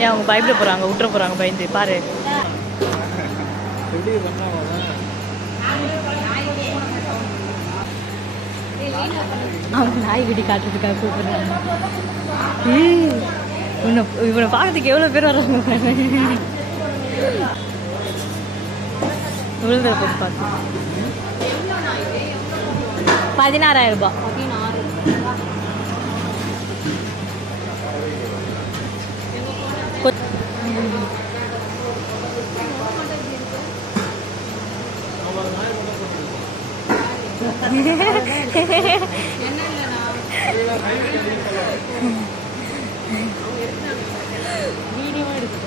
ஏன் அவங்க பயப்பட போகிறாங்க, விட்டுற போகிறாங்க பயந்து பாரு. அவங்க நாய்க்குட்டி காட்டுறதுக்காக கூப்பிடுறாங்க. இவனை பார்க்கறதுக்கு எவ்வளோ பேர் வர்றாங்க. விழுந்துற போது பார்த்து 16,000 ரூபாய். வீடியோ எடுத்து